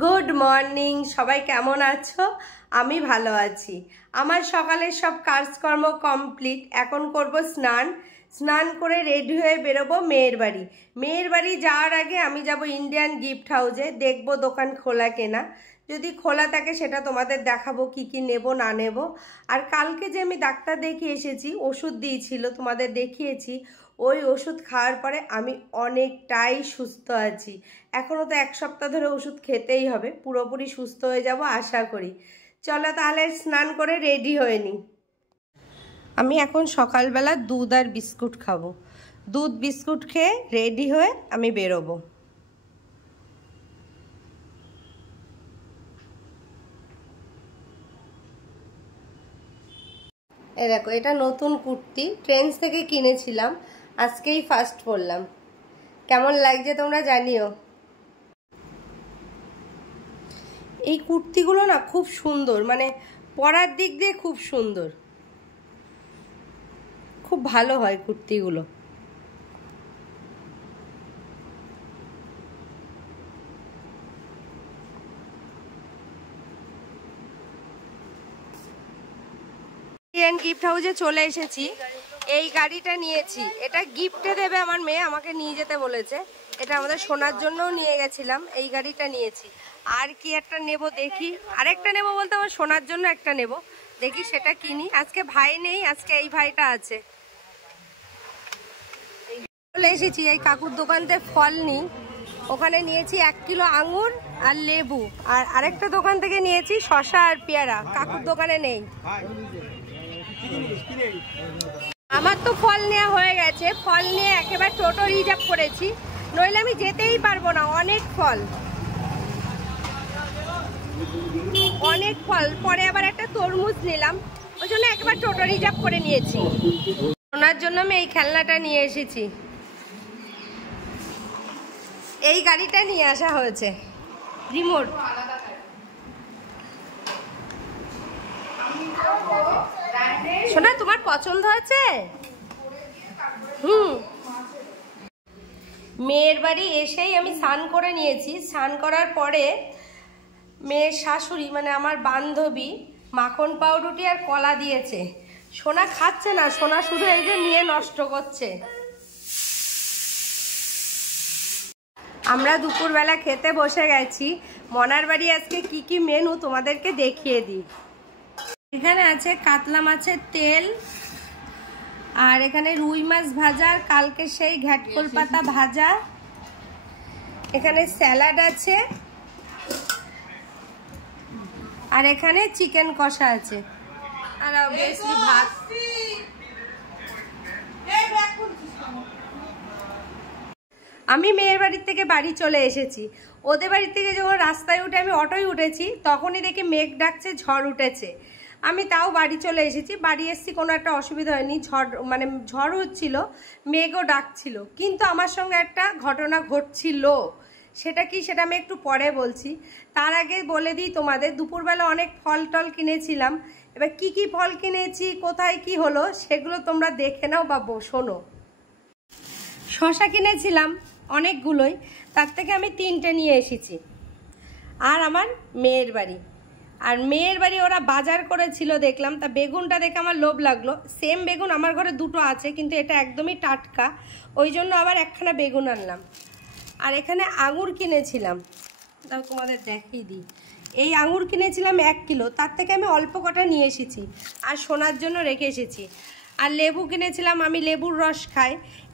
Good morning, সবাই কেমন আছো? আমি ভালো আছি। আমার সকালের সব কাজকর্ম কমপ্লিট। এখন করব স্নান। স্নান করে রেডি হয়ে বেরোবো মেয়ের বাড়ি যাওয়ার আগে আমি যাব ইন্ডিয়ান গিফট হাউসে, দেখবো দোকান খোলা কেনা। যদি খোলা থাকে সেটা তোমাদের দেখাবো কি কি নেব না নেব। আর কালকে যে আমি ডাক্তার দেখিয়ে এসেছি, ওষুধ দিয়েছিল, তোমাদের দেখিয়েছি। ওই ওষুধ খাওয়ার পরে আমি অনেকটাই সুস্থ আছি। এখনও তো 1 সপ্তাহ ধরে ওষুধ খেতেই হবে, পুরোপুরি সুস্থ হয়ে যাব আশা করি। চলো তাহলে স্নান করে রেডি হয়ে নিই। আমি এখন সকালবেলা দুধ আর বিস্কুট খাবো। দুধ বিস্কুট খেয়ে রেডি হয়ে আমি বেরোবো। এই দেখো, এটা নতুন কুর্তি, ট্রেন্ডস থেকে কিনেছিলাম, আজকেই ফার্স্ট পরলাম। কেমন লাগছে তোমরা জানিও। এই কুর্তিগুলো না খুব সুন্দর, মানে পরার দিক দিয়ে খুব সুন্দর, খুব ভালো হয় কুর্তিগুলো। ইন্ডিয়ান গিফট হাউসে চলে এসেছি। এই গাড়িটা নিয়েছি, এটা গিফটে দেবে আমার মেয়ে, আমাকে নিয়ে যেতে বলেছে। এটা আমাদের শোনার জন্যও নিয়ে গেছিলাম। এই গাড়িটা নিয়েছি। আর কি একটা নেব দেখি, আরেকটা নেব বলতে আমার শোনার জন্য একটা নেব, দেখি সেটা কিনি। আজকে ভাই নেই, আজকে এই ভাইটা আছে। চলে এসেছি এই কাকুর দোকানতে ফল নিই। ওখানে নিয়েছি 1 কিলো আঙুর আর লেবু, আর আরেকটা দোকান থেকে নিয়েছি শসা আর পেয়ারা। কাকুর দোকানে নেই। আমার তো ফল নেওয়া হয়ে গেছে। ফল নিয়ে একেবারে টোটো রিজার্ভ করেছি, নইলে আমি যেতেই পারবো না। অনেক ফল, অনেক ফল। পরে আবার একটা তরমুজ নিলাম, ওই জন্য একবার টোটো রিজার্ভ করে নিয়েছি। ওনার জন্য আমি এই খেলনাটা নিয়ে এসেছি। এই গাড়িটা নিয়ে আসা হয়েছে, রিমোট। শোনা, তোমার পছন্দ হয়েছে? মেয়ের বাড়ি এসেই আমি স্নান করে নিয়েছি। স্নান করার পরে মেয়ের শাশুড়ি মানে আমার বান্ধবী মাখন পাউরুটি আর কলা দিয়েছে। সোনা খাচ্ছে না, সোনা শুধু এই যে নিয়ে নষ্ট করছে। আমরা দুপুরবেলা খেতে বসে গেছি। মনার বাড়ি আজকে কি কি মেনু তোমাদেরকে দেখিয়ে দিই। এখানে আছে কাতলা মাছের তেল, আর এখানে রুই মাছ ভাজা, কালকে সেই ঘ্যাটকল পাতা ভাজা। এখানে স্যালাড আছে, আর এখানে চিকেন কষা আছে, আর অবভিয়াসলি ভাত। আমি মেয়ের বাড়ির থেকে বাড়ি চলে এসেছি। ওদের বাড়ির থেকে যখন রাস্তায় উঠে আমি অটোয় উঠেছি, তখনই দেখি মেঘ ডাকছে, ঝড় উঠেছে। আমি তাও বাড়ি চলে এসেছি। বাড়ি এসেছি, কোনো একটা অসুবিধা হয়নি। ঝড় হচ্ছিল, মেঘও ডাকছিল, কিন্তু আমার সঙ্গে একটা ঘটনা ঘটছিল। সেটা কি, সেটা আমি একটু পরে বলছি। তার আগে বলে দিই তোমাদের, দুপুরবেলা অনেক ফল টল কিনেছিলাম। এবার কি কি ফল কিনেছি, কোথায় কি হলো, সেগুলো তোমরা দেখে নাও বা শোনো। শসা কিনেছিলাম অনেকগুলোই, তার থেকে আমি 3টে নিয়ে এসেছি। আর আমার মেয়ের বাড়ি, আর মেয়ের বাড়ি ওরা বাজার করেছিল দেখলাম, তা বেগুনটা দেখে আমার লোভ লাগলো। সেম বেগুন আমার ঘরে 2টো আছে, কিন্তু এটা একদমই টাটকা, ওই জন্য আবার একখানা বেগুন আনলাম। আর এখানে আঙুর কিনেছিলাম, তাও তোমাদের দেখিয়ে দিই। এই আঙুর কিনেছিলাম 1 কিলো, তার থেকে আমি অল্প কটা নিয়ে এসেছি, আর সোনার জন্য রেখে এসেছি। আর লেবু কিনেছিলাম, আমি লেবুর রস খাই।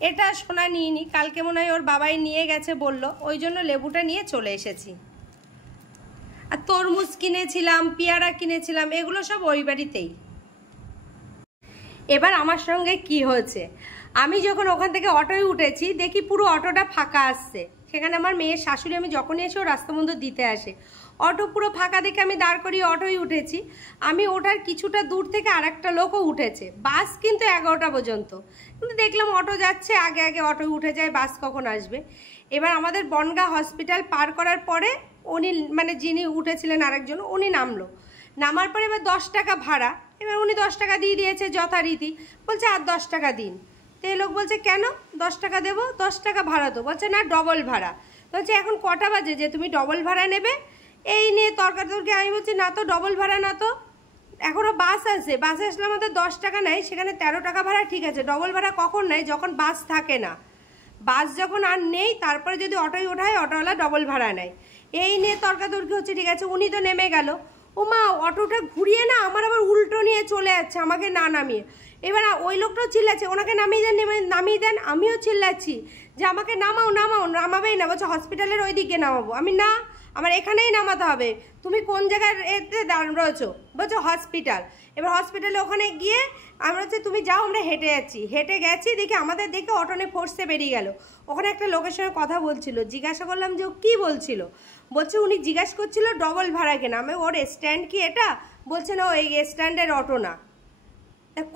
এটা সোনা নিইনি, কালকে মনে হয় ওর বাবাই নিয়ে গেছে বলল, ওই জন্য লেবুটা নিয়ে চলে এসেছি। আর তরমুজ কিনেছিলাম, পেয়ারা কিনেছিলাম, এগুলো সব ওই বাড়িতেই। এবার আমার সঙ্গে কি হয়েছে, আমি যখন ওখান থেকে অটোয় উঠেছি, দেখি পুরো অটোটা ফাঁকা আসছে। সেখানে আমার মেয়ের শাশুড়ি আমি যখনই এসে ও রাস্তা বন্ধ দিতে আসে, অটো পুরো ফাঁকা দেখে আমি দাঁড় করিয়ে অটোয় উঠেছি। আমি ওঠার কিছুটা দূর থেকে আরেকটা লোকও উঠেছে। বাস কিন্তু 11টা পর্যন্ত, কিন্তু দেখলাম অটো যাচ্ছে, আগে আগে অটোয় উঠে যায়, বাস কখন আসবে। এবার আমাদের বনগাঁ হসপিটাল পার করার পরে উনি, মানে যিনি উঠেছিলেন আরেকজন, উনি নামলো। নামার পরে এবার 10 টাকা ভাড়া। এবার উনি 10 টাকা দিয়ে দিয়েছে যথারীতি, বলছে আর 10 টাকা দিন। তো এই লোক বলছে কেন 10 টাকা দেবো, 10 টাকা ভাড়া তো। বলছে না, ডবল ভাড়া। বলছে এখন কটা বাজে যে তুমি ডবল ভাড়া নেবে? এই নিয়ে তর্কাতর্কি। আমি বলছি না তো, ডবল ভাড়া না তো, এখনও বাস আছে, বাসে আসলে আমাদের 10 টাকা নেয়, সেখানে 13 টাকা ভাড়া, ঠিক আছে। ডবল ভাড়া কখন নেয়? যখন বাস থাকে না। বাস যখন আর নেই তারপরে যদি অটোয় ওঠায়, অটোওয়ালা ডবল ভাড়া নেয়। এই নিয়ে তর্কাতর্কি হচ্ছে, ঠিক আছে। উনি তো নেমে গেল, ও মা অটোটা ঘুরিয়ে না আমার আবার উল্টো নিয়ে চলে যাচ্ছে, আমাকে না নামিয়ে। এবার ওই লোকটাও চিল্লাচ্ছে, ওনাকে নামিয়ে দেন, নামিয়ে দেন। আমিও চিল্লাচ্ছি যে আমাকে নামাও নামাও, নামাবেই না। বলছে হসপিটালের ওই দিকে নামাবো। আমি না, আমার এখানেই নামাতে হবে। তুমি কোন জায়গায় এতে রয়েছো? বলছো হসপিটাল। এবার হসপিটালে ওখানে গিয়ে আমরা হচ্ছে তুমি যাও, আমরা হেঁটে যাচ্ছি। হেঁটে গেছি, দেখি আমাদের দেখে অটোনে ফোর্সে বেরিয়ে গেল। ওখানে একটা লোকের সঙ্গে কথা বলছিল, জিজ্ঞাসা করলাম যে ও কী বলছিল। বলছে উনি জিজ্ঞাসা করছিল ডবল ভাড়া কেনা। আমি ওর স্ট্যান্ড কি এটা? বলছে না, এই স্ট্যান্ডের অটো না।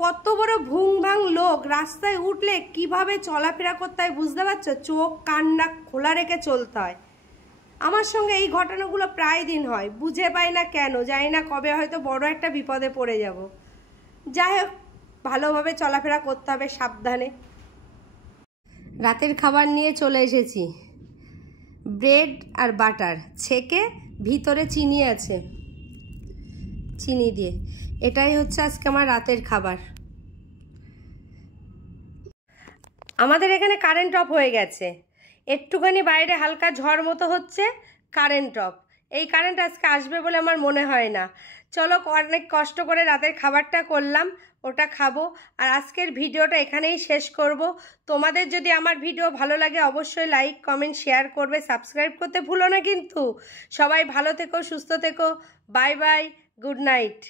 কত বড় ভুং ভাং লোক, রাস্তায় উঠলে কিভাবে চলাফেরা করতে হয় বুঝতে পারছো? চোখ কান নাক খোলা রেখে চলতে হয়। আমার সঙ্গে এই ঘটনাগুলো প্রায় দিন হয়, বুঝে পাই না কেন, জানি না কবে হয়তো বড় একটা বিপদে পড়ে যাব। যাই হোক, ভালোভাবে চলাফেরা করতে হবে, সাবধানে। রাতের খাবার নিয়ে চলে এসেছি, ব্রেড আর বাটার ছেঁকে, ভিতরে চিনি আছে, চিনি দিয়ে। এটাই হচ্ছে আজকে আমার রাতের খাবার। আমাদের এখানে কারেন্ট অফ হয়ে গেছে, একটুখানি বাইরে হালকা ঝড় মতো হচ্ছে, কারেন্ট অফ। এই কারেন্ট আজকে আসবে বলে আমার মনে হয় না। চলো, অনেক কষ্ট করে রাতের খাবারটা করলাম, ওটা খাবো। আর আজকের ভিডিওটা এখানেই শেষ করব। তোমাদের যদি আমার ভিডিও ভালো লাগে অবশ্যই লাইক কমেন্ট শেয়ার করবে, সাবস্ক্রাইব করতে ভুলো না কিন্তু। সবাই ভালো থেকো, সুস্থ থেকো, বাই বাই, গুড নাইট।